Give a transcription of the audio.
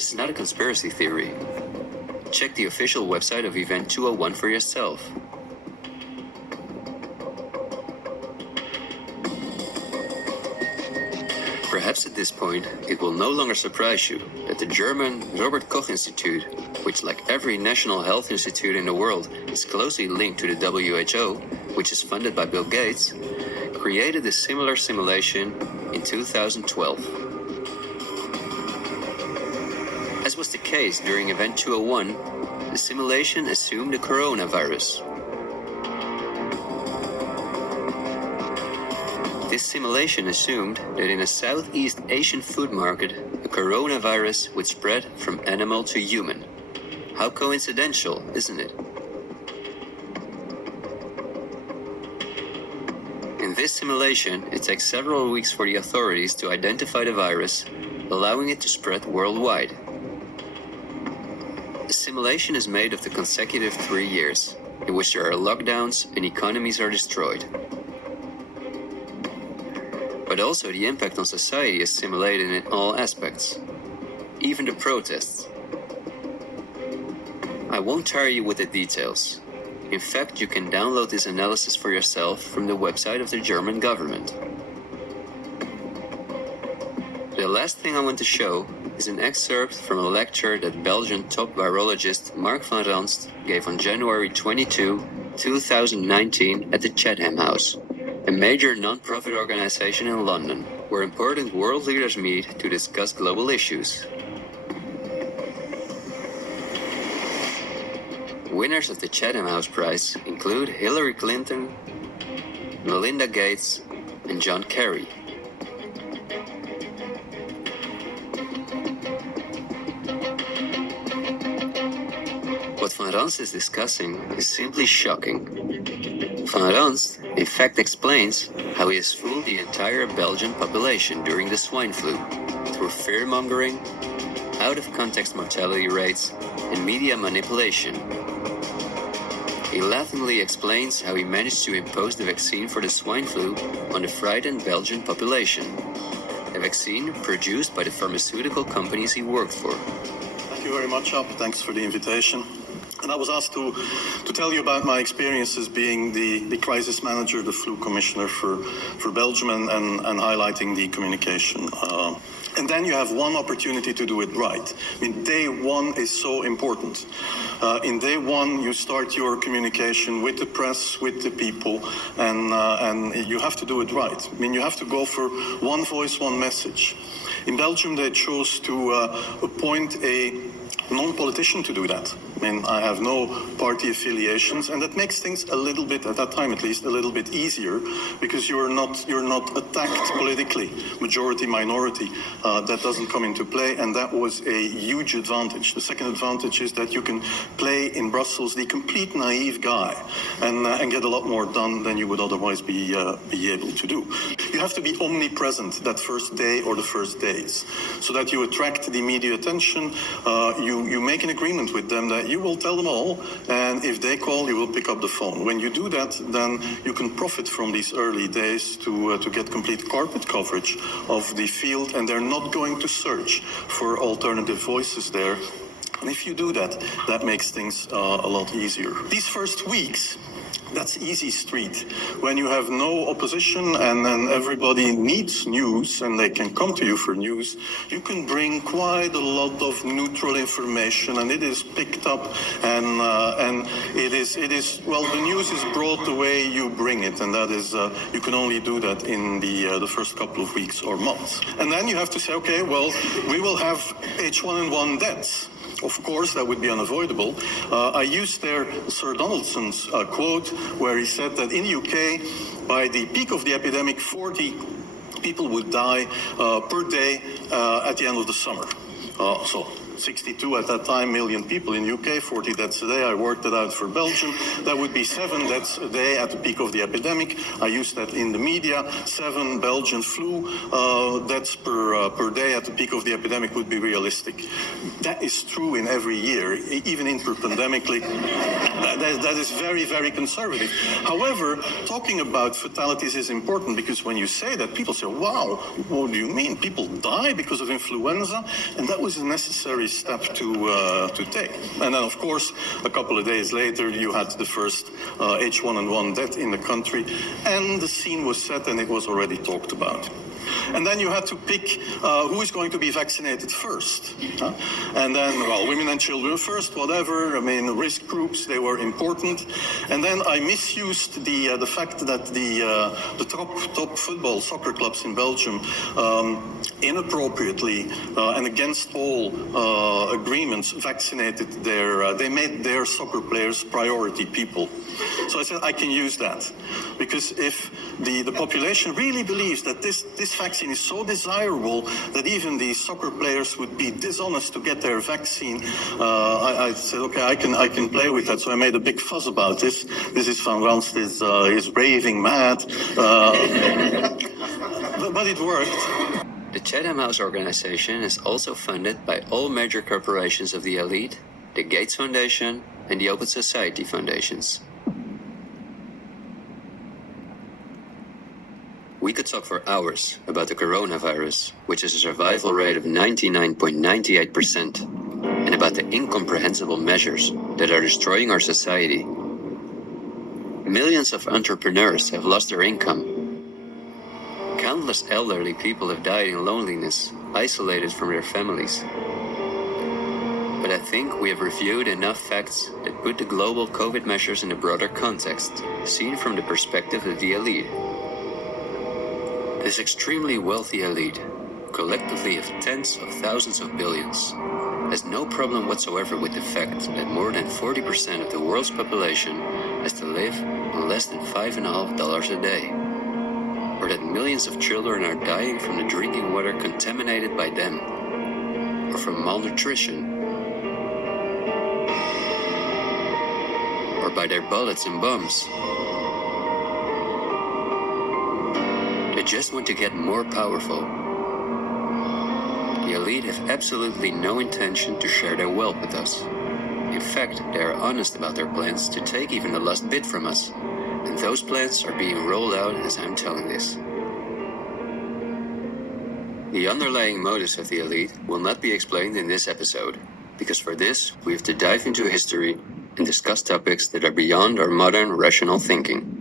This is not a conspiracy theory. Check the official website of Event 201 for yourself. Perhaps at this point, it will no longer surprise you that the German Robert Koch Institute, which like every national health institute in the world is closely linked to the WHO, which is funded by Bill Gates, created a similar simulation in 2012. As was the case during Event 201, the simulation assumed the coronavirus. This simulation assumed that in a Southeast Asian food market, a coronavirus would spread from animal to human. How coincidental, isn't it? In this simulation, it takes several weeks for the authorities to identify the virus, allowing it to spread worldwide. The simulation is made of the consecutive 3 years, in which there are lockdowns and economies are destroyed. But also the impact on society is simulated in all aspects, even the protests. I won't tire you with the details. In fact, you can download this analysis for yourself from the website of the German government. The last thing I want to show is an excerpt from a lecture that Belgian top virologist Mark van Ranst gave on January 22, 2019 at the Chatham House, a major non-profit organization in London, where important world leaders meet to discuss global issues. Winners of the Chatham House Prize include Hillary Clinton, Melinda Gates, and John Kerry. What Van Ranst is discussing is simply shocking. Van Ranst, in fact, explains how he has fooled the entire Belgian population during the swine flu through fear-mongering, out-of-context mortality rates, and media manipulation. He laughingly explains how he managed to impose the vaccine for the swine flu on the frightened Belgian population, a vaccine produced by the pharmaceutical companies he worked for. Thank you very much, Ab. Thanks for the invitation. And I was asked to tell you about my experiences being the crisis manager, the flu commissioner for Belgium, and highlighting the communication. And then you have one opportunity to do it right. I mean, day one is so important. In day one, you start your communication with the press, with the people, and you have to do it right. I mean, you have to go for one voice, one message. In Belgium, they chose to appoint a non-politician to do that. I mean, I have no party affiliations, and that makes things a little bit, at that time at least, a little bit easier, because you're not attacked politically, majority, minority. That doesn't come into play, and that was a huge advantage. The second advantage is that you can play in Brussels the complete naive guy, and get a lot more done than you would otherwise be able to do. You have to be omnipresent that first day or the first days, so that you attract the media attention. You make an agreement with them that you will tell them all, and if they call, you will pick up the phone. When you do that, then you can profit from these early days to get complete carpet coverage of the field, and they're not going to search for alternative voices there. And if you do that, that makes things a lot easier. These first weeks, that's easy street. When you have no opposition and then everybody needs news and they can come to you for news, you can bring quite a lot of neutral information, and it is picked up, and it is well, the news is brought the way you bring it, and that is you can only do that in the first couple of weeks or months. And then you have to say, okay, well, we will have H1N1 deaths. Of course, that would be unavoidable. I used there Sir Donaldson's quote, where he said that in the UK, by the peak of the epidemic, 40 people would die per day at the end of the summer. So 62 at that time million people in UK, 40 deaths a day. I worked it out for Belgium. That would be 7 deaths a day at the peak of the epidemic. I used that in the media. 7 Belgian flu deaths per day at the peak of the epidemic would be realistic. That is true in every year, even interpandemically. That is very, very conservative. However, talking about fatalities is important, because when you say that, people say, wow, what do you mean? People die because of influenza? And that was was a necessary step to take. And then, of course, a couple of days later, you had the first H1N1 death in the country, and the scene was set and it was already talked about. And then you had to pick who is going to be vaccinated first. And then, well, women and children first, whatever. I mean, risk groups, they were important. And then I misused the fact that the top football soccer clubs in Belgium inappropriately and against all agreements vaccinated they made their soccer players priority people. So I said I can use that, because if the population really believes that this vaccine is so desirable that even the soccer players would be dishonest to get their vaccine, I said, okay, I can play with that. So I made a big fuss about this. This is Van Ranst is raving mad, but it worked. The Chatham House organization is also funded by all major corporations of the elite, the Gates Foundation and the Open Society Foundations. We could talk for hours about the coronavirus, which has a survival rate of 99.98%, and about the incomprehensible measures that are destroying our society. Millions of entrepreneurs have lost their income. Countless elderly people have died in loneliness, isolated from their families. But I think we have reviewed enough facts that put the global COVID measures in a broader context, seen from the perspective of the elite. This extremely wealthy elite, collectively of tens of thousands of billions, has no problem whatsoever with the fact that more than 40% of the world's population has to live on less than $5.50 a day, or that millions of children are dying from the drinking water contaminated by them, or from malnutrition, or by their bullets and bombs. They just want to get more powerful. The elite have absolutely no intention to share their wealth with us. In fact, they are honest about their plans to take even the last bit from us, and those plans are being rolled out as I'm telling this. The underlying motives of the elite will not be explained in this episode, because for this we have to dive into history and discuss topics that are beyond our modern rational thinking.